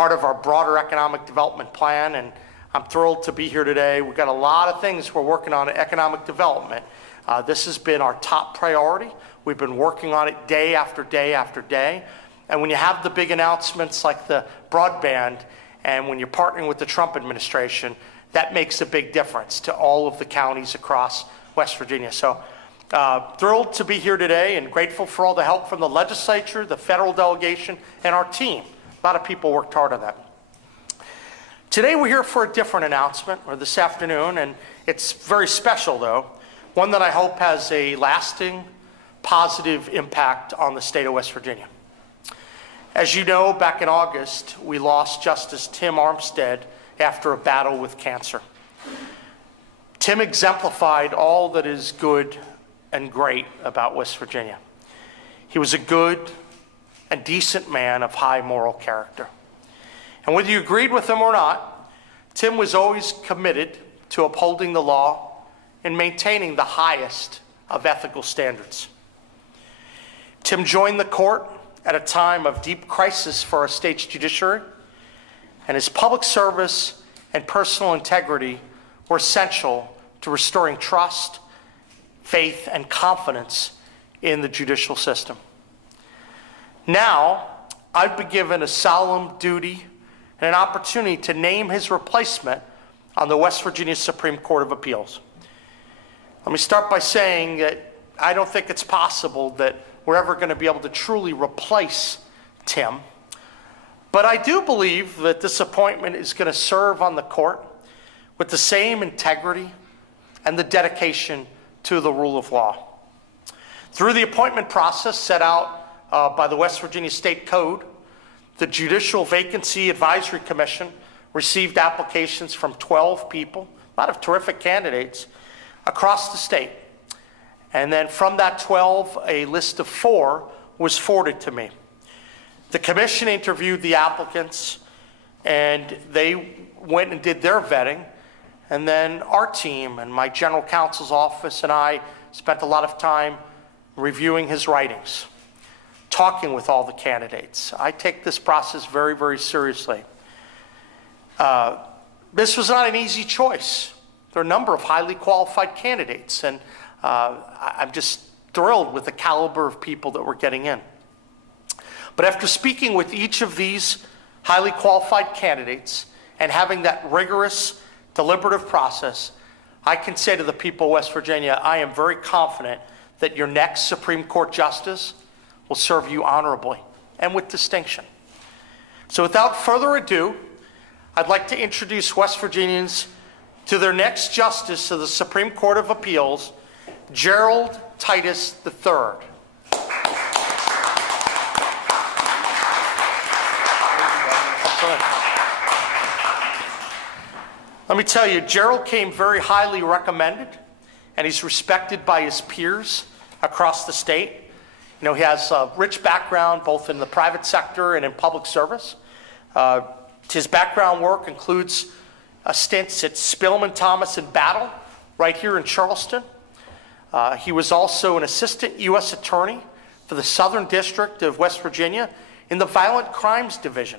part of our broader economic development plan, and I'm thrilled to be here today. We've got a lot of things we're working on in economic development. This has been our top priority. We've been working on it day after day after day. And when you have the big announcements like the broadband, and when you're partnering with the Trump administration, that makes a big difference to all of the counties across West Virginia. So thrilled to be here today and grateful for all the help from the legislature, the federal delegation, and our team. A lot of people worked hard on that. Today we're here for a different announcement, or this afternoon, and it's very special though. One that I hope has a lasting, positive impact on the state of West Virginia. As you know, back in August, we lost Justice Tim Armstead after a battle with cancer. Tim exemplified all that is good and great about West Virginia. He was a good and decent man of high moral character. And whether you agreed with him or not, Tim was always committed to upholding the law and maintaining the highest of ethical standards. Tim joined the court at a time of deep crisis for our state's judiciary, and his public service and personal integrity were essential to restoring trust, faith, and confidence in the judicial system. Now, I've been given a solemn duty and an opportunity to name his replacement on the West Virginia Supreme Court of Appeals. Let me start by saying that I don't think it's possible that we're ever going to be able to truly replace Tim. But I do believe that this appointment is going to serve on the court with the same integrity and the dedication to the rule of law. Through the appointment process set out by the West Virginia State Code, the Judicial Vacancy Advisory Commission received applications from 12 people, a lot of terrific candidates, across the state. And then from that 12, a list of 4 was forwarded to me. The commission interviewed the applicants, and they went and did their vetting. And then our team and my general counsel's office and I spent a lot of time reviewing his writings, talking with all the candidates. I take this process very, very seriously. This was not an easy choice. There are a number of highly qualified candidates, and I'm just thrilled with the caliber of people that we're getting in. But after speaking with each of these highly qualified candidates and having that rigorous, deliberative process, I can say to the people of West Virginia, I am very confident that your next Supreme Court justice will serve you honorably and with distinction. So without further ado, I'd like to introduce West Virginians to their next justice of the Supreme Court of Appeals, Gerald Titus III. Let me tell you, Gerald came very highly recommended, and he's respected by his peers across the state. You know, he has a rich background both in the private sector and in public service. His background work includes stints at Spillman, Thomas, and Battle right here in Charleston. He was also an assistant U.S. attorney for the Southern District of West Virginia in the Violent Crimes Division.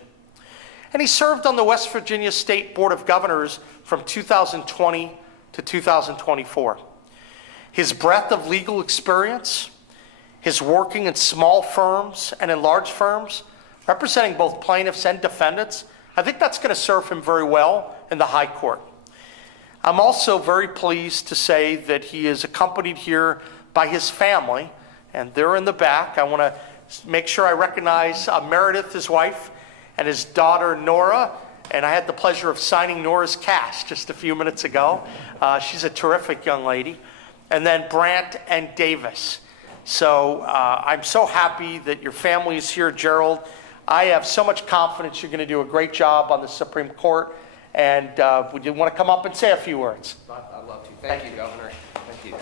And he served on the West Virginia State Board of Governors from 2020 to 2024. His breadth of legal experience, his working in small firms and in large firms, representing both plaintiffs and defendants, I think that's going to serve him very well in the High Court. I'm also very pleased to say that he is accompanied here by his family, and they're in the back. I want to make sure I recognize Meredith, his wife, and his daughter, Nora. And I had the pleasure of signing Nora's cast just a few minutes ago. She's a terrific young lady. And then Brant and Davis. So I'm so happy that your family is here, Gerald. I have so much confidence you're going to do a great job on the Supreme Court. And would you want to come up and say a few words? I'd love to. Thank you, Governor. Thank you.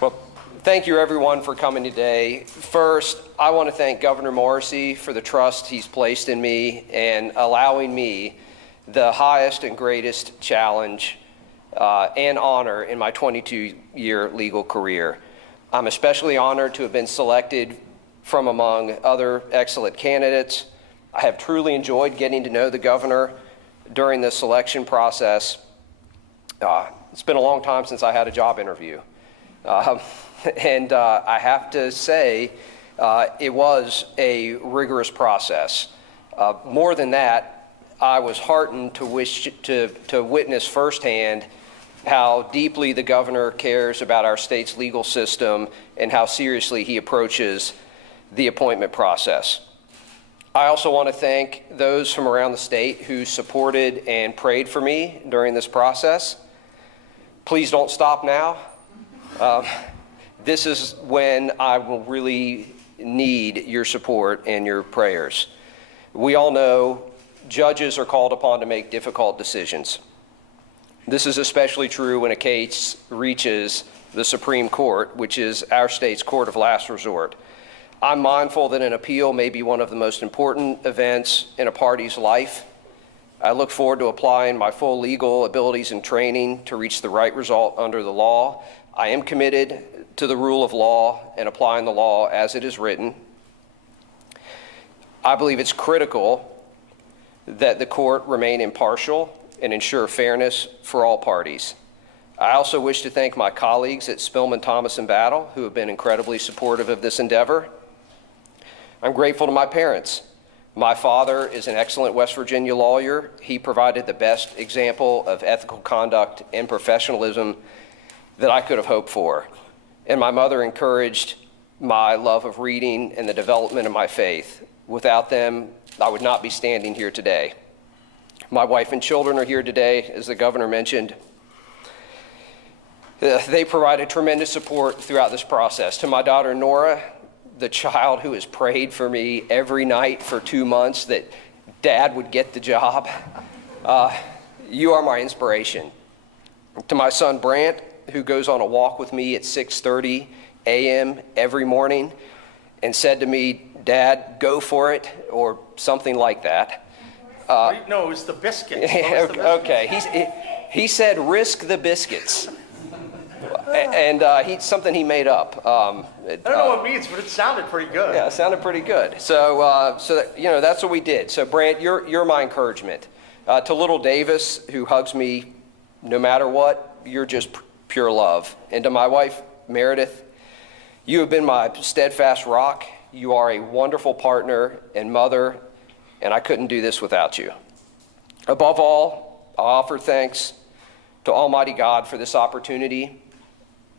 Well, thank you, everyone, for coming today. First, I want to thank Governor Morrisey for the trust he's placed in me and allowing me the highest and greatest challenge and honor in my 22-year legal career. I'm especially honored to have been selected from among other excellent candidates. I have truly enjoyed getting to know the governor during this selection process. It's been a long time since I had a job interview. And I have to say, it was a rigorous process. More than that, I was heartened to witness firsthand how deeply the governor cares about our state's legal system and how seriously he approaches the appointment process. I also want to thank those from around the state who supported and prayed for me during this process. Please don't stop now. This is when I will really need your support and your prayers. We all know judges are called upon to make difficult decisions. This is especially true when a case reaches the Supreme Court, which is our state's court of last resort. I'm mindful that an appeal may be one of the most important events in a party's life. I look forward to applying my full legal abilities and training to reach the right result under the law. I am committed to the rule of law and applying the law as it is written. I believe it's critical that the court remain impartial and ensure fairness for all parties. I also wish to thank my colleagues at Spillman, Thomas & Battle who have been incredibly supportive of this endeavor. I'm grateful to my parents. My father is an excellent West Virginia lawyer. He provided the best example of ethical conduct and professionalism that I could have hoped for. And my mother encouraged my love of reading and the development of my faith. Without them, I would not be standing here today. My wife and children are here today, as the governor mentioned. They provided tremendous support throughout this process. To my daughter, Nora, the child who has prayed for me every night for 2 months that Dad would get the job, you are my inspiration. To my son, Brant, who goes on a walk with me at 6:30 a.m. every morning and said to me, "Dad, go for it," or something like that. No, it was the biscuits. Okay, he said, "Risk the biscuits," and something he made up. I don't know what it means, but it sounded pretty good. Yeah, it sounded pretty good. So that's what we did. So Brant, you're my encouragement. To little Davis, who hugs me no matter what, you're just pure love. And to my wife, Meredith, you have been my steadfast rock. You are a wonderful partner and mother, and I couldn't do this without you. Above all, I offer thanks to Almighty God for this opportunity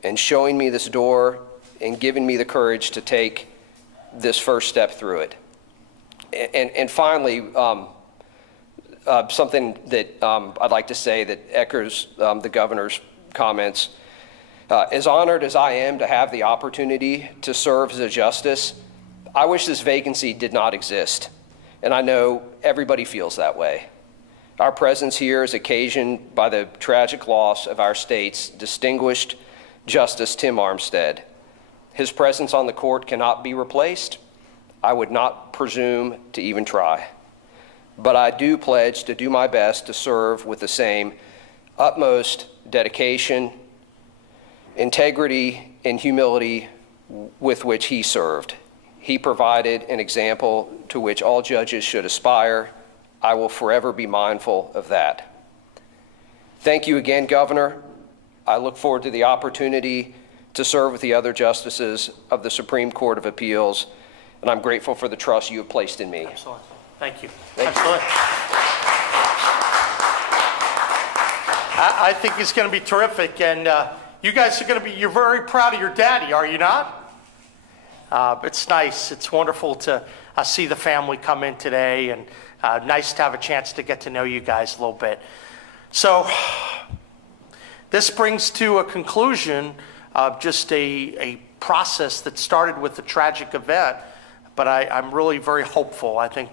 and showing me this door and giving me the courage to take this first step through it. And finally, something that I'd like to say that echoes the governor's comments. As honored as I am to have the opportunity to serve as a justice, I wish this vacancy did not exist, and I know everybody feels that way. Our presence here is occasioned by the tragic loss of our state's distinguished Justice Tim Armstead. His presence on the court cannot be replaced. I would not presume to even try. But I do pledge to do my best to serve with the same utmost dedication, integrity, and humility with which he served. He provided an example to which all judges should aspire. I will forever be mindful of that. Thank you again, Governor. I look forward to the opportunity to serve with the other justices of the Supreme Court of Appeals, and I'm grateful for the trust you have placed in me. Absolutely. Thank you. Thank you. Absolutely. I think it's going to be terrific, and you guys are going to be, you're very proud of your daddy, are you not? It's nice. It's wonderful to see the family come in today, and nice to have a chance to get to know you guys a little bit. So this brings to a conclusion of just a process that started with a tragic event, but I'm really very hopeful. I think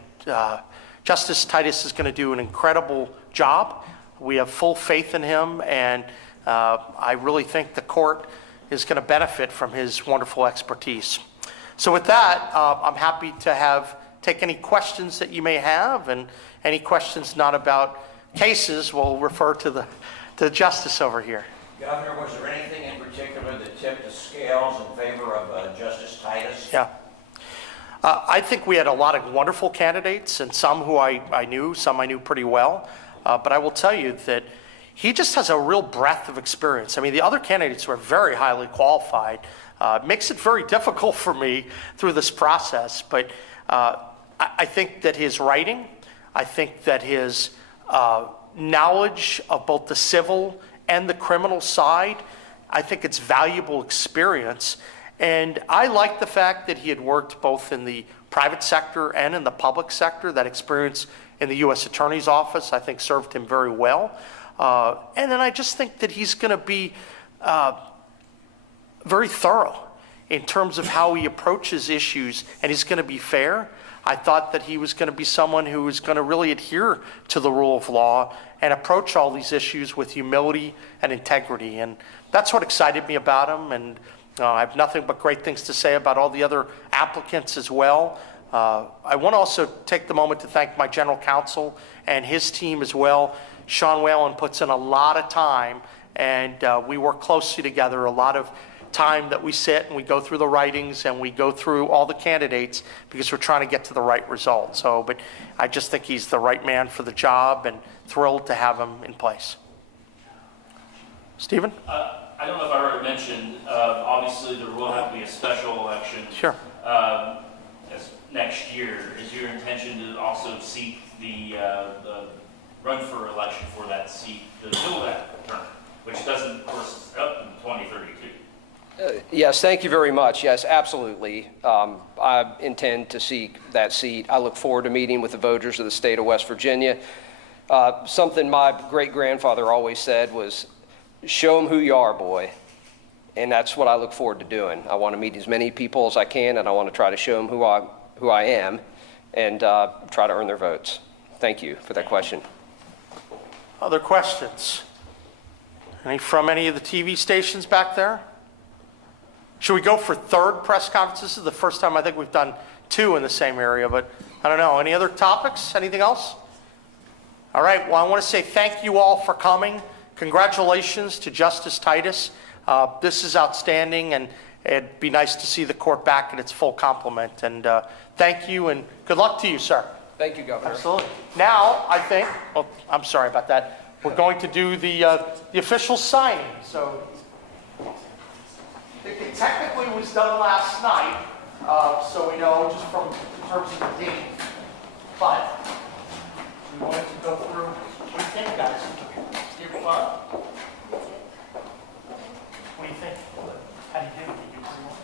Justice Titus is going to do an incredible job. We have full faith in him, and I really think the court is going to benefit from his wonderful expertise. So with that, I'm happy to take any questions that you may have, and any questions not about cases, we'll refer to the justice over here. Governor, was there anything in particular that tipped the scales in favor of Justice Titus? Yeah. I think we had a lot of wonderful candidates, and some who I knew, some I knew pretty well. But I will tell you that he just has a real breadth of experience. I mean, the other candidates were very highly qualified. Makes it very difficult for me through this process. But I think that his writing, I think that his knowledge of both the civil and the criminal side, I think it's valuable experience. And I like the fact that he had worked both in the private sector and in the public sector. That experience in the U.S. Attorney's Office, I think, served him very well. And then I just think that he's going to be very thorough in terms of how he approaches issues, and he's going to be fair. I thought that he was going to be someone who was going to really adhere to the rule of law and approach all these issues with humility and integrity. And that's what excited me about him. And I have nothing but great things to say about all the other applicants as well. I want to also take the moment to thank my general counsel and his team as well. Sean Whalen puts in a lot of time, and we work closely together. A lot of time that we sit and we go through the writings and we go through all the candidates because we're trying to get to the right result. So, but I just think he's the right man for the job, and thrilled to have him in place. Stephen? I don't know if I already mentioned, obviously there will have to be a special election. Sure. As next year. Is your intention to also seek the run for election for that seat to fill that term, which doesn't, of course, up in 2032? Yes, thank you very much. Yes, absolutely. I intend to seek that seat. I look forward to meeting with the voters of the state of West Virginia. Something my great-grandfather always said was, show them who you are, boy. And that's what I look forward to doing. I want to meet as many people as I can, and I want to try to show them who I am and try to earn their votes. Thank you for that question. Other questions? From any of the TV stations back there? Should we go for third press conference? This is the first time I think we've done two in the same area, but I don't know. Any other topics? Anything else? All right. Well, I want to say thank you all for coming. Congratulations to Justice Titus. This is outstanding, and it'd be nice to see the court back in its full complement. And thank you, and good luck to you, sir. Thank you, Governor. Absolutely. Now, I think, well, I'm sorry about that. We're going to do the official signing. So I think it technically was done last night, so we know just from in terms of the date. But we wanted to go through. What do you think, guys? Give it fun? What do you think? How do you do? Did you do pretty well?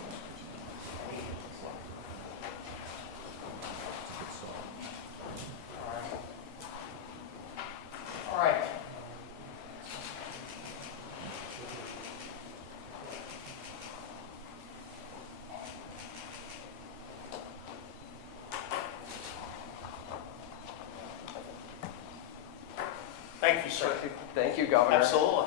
All right. Thank you, sir. Thank you, Governor. Absolutely.